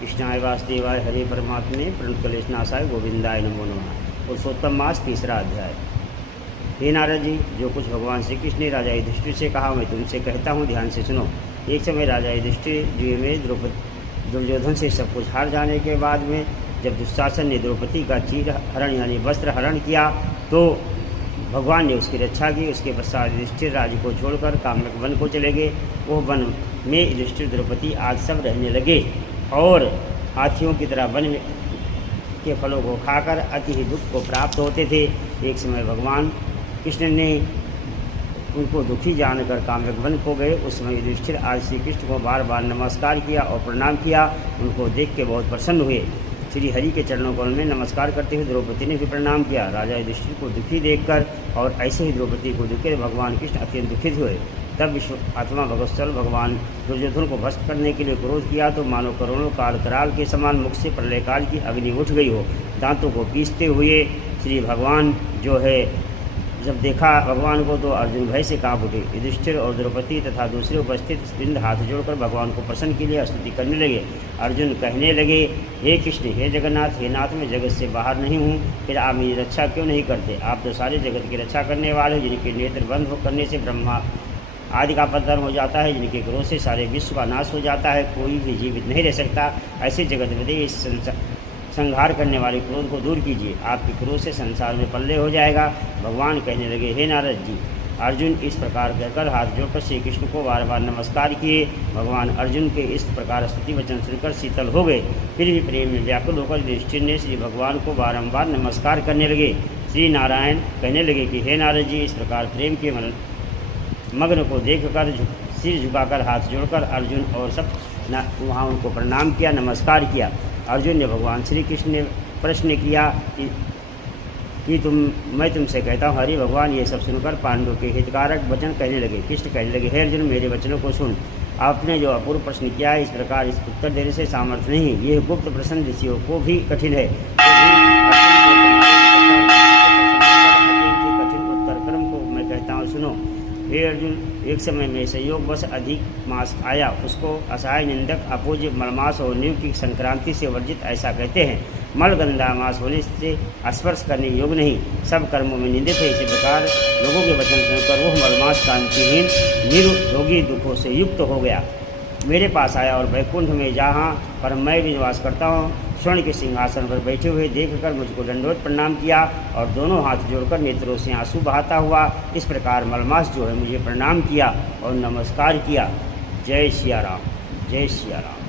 कृष्णाय वासुदेवाय हरे परमात्मे प्रणत कलेशनाशाय गोविंदाय नमो नमः। पुरुषोत्तम मास 3रा अध्याय। हे नारद जी, जो कुछ भगवान श्री कृष्ण ने राजा युधिष्ठिर से कहा मैं तुमसे कहता हूँ, ध्यान से सुनो। एक समय राजा युधिष्ठिर जी में दुर्योधन से सब कुछ हार जाने के बाद में जब दुशासन ने द्रौपदी का चीर हरण यानी वस्त्र हरण किया तो भगवान ने उसकी रक्षा की। उसके पश्चात युधिष्ठिर राज्य को छोड़कर काम्यक वन को चले गए। वो वन में युधिष्ठिर, द्रौपदी आदि सब रहने लगे और हाथियों की तरह वन में के फलों को खाकर अति ही दुख को प्राप्त होते थे। एक समय भगवान कृष्ण ने उनको दुखी जानकर काम्यक वन को गए। उस समय युधिष्ठिर आज श्री कृष्ण को बार बार नमस्कार किया और प्रणाम किया। उनको देख के बहुत प्रसन्न हुए। श्री हरि के चरणों कमल में नमस्कार करते हुए द्रौपदी ने भी प्रणाम किया। राजा युधिष्ठिर को दुखी देखकर और ऐसे ही द्रौपदी को दुखी भगवान कृष्ण अत्यंत दुखित हुए। तब विश्व आत्मा भगवत्सल भगवान दुर्योधन को भस्म करने के लिए क्रोध किया तो मानो करोड़ों काल कराल के समान मुख से प्रलय काल की अग्नि उठ गई हो। दांतों को पीसते हुए श्री भगवान जो है जब देखा भगवान को तो अर्जुन भय से कांप उठे। युधिष्ठिर और द्रौपदी तथा दूसरे उपस्थित वृंद हाथ जोड़कर भगवान को प्रसन्न के लिए स्तुति करने लगे। अर्जुन कहने लगे, हे कृष्ण, हे जगन्नाथ, हे नाथ, मैं जगत से बाहर नहीं हूँ, फिर आप मेरी रक्षा क्यों नहीं करते? आप तो सारे जगत की रक्षा करने वाले हो, जिनके नेत्र बंद करने से ब्रह्मा आदि का पतन हो जाता है, जिनके क्रोध से सारे विश्व का नाश हो जाता है, कोई भी जीवित नहीं रह सकता। ऐसे जगतपति इस संहार करने वाले क्रोध को दूर कीजिए, आपके क्रोध से संसार में पल्ले हो जाएगा। भगवान कहने लगे, हे नारद जी। अर्जुन इस प्रकार कहकर हाथ जोड़कर श्री कृष्ण को बार बार नमस्कार किए। भगवान अर्जुन के इस प्रकार स्तुति वचन सुनकर शीतल हो गए। फिर भी प्रेम में व्याकुल होकर युधिष्ठिर ने श्री भगवान को बारंबार नमस्कार करने लगे। श्री नारायण कहने लगे कि हे नारद जी, इस प्रकार प्रेम के मग्न को देखकर सिर झुकाकर हाथ जोड़कर अर्जुन और सब वहाँ उनको प्रणाम किया, नमस्कार किया। अर्जुन ने भगवान श्री कृष्ण ने प्रश्न किया कि मैं तुमसे कहता हूँ, हरि भगवान ये सब सुनकर पांडवों के हितकारक वचन कहने लगे। कृष्ण कहने लगे, हे अर्जुन, मेरे वचनों को सुन। आपने जो अपूर्व प्रश्न किया है, इस प्रकार इस उत्तर देने से सामर्थ्य नहीं, ये गुप्त प्रश्न ऋषियों को भी कठिन है। कठिन उत्तर क्रम को मैं कहता हूँ, सुनो। हे अर्जुन, एक समय में संयोगवश अधिक मास आया, उसको असहाय, निंदक, अपूज्य, मलमास और नीव की संक्रांति से वर्जित ऐसा कहते हैं। मल गंदा मास होने से स्पर्श करने योग्य नहीं, सब कर्मों में निंदित है। इसी प्रकार लोगों के वचन सुनकर वह मलमास कांतिहीन निरोगी दुखों से युक्त हो गया। मेरे पास आया और वैकुंठ में जहाँ पर मैं भी निवास करता हूँ स्वर्ण के सिंहासन पर बैठे हुए देखकर मुझको दंडवत प्रणाम किया और दोनों हाथ जोड़कर नेत्रों से आंसू बहाता हुआ इस प्रकार मलमास जो है मुझे प्रणाम किया और नमस्कार किया। जय सिया राम, जय सिया राम।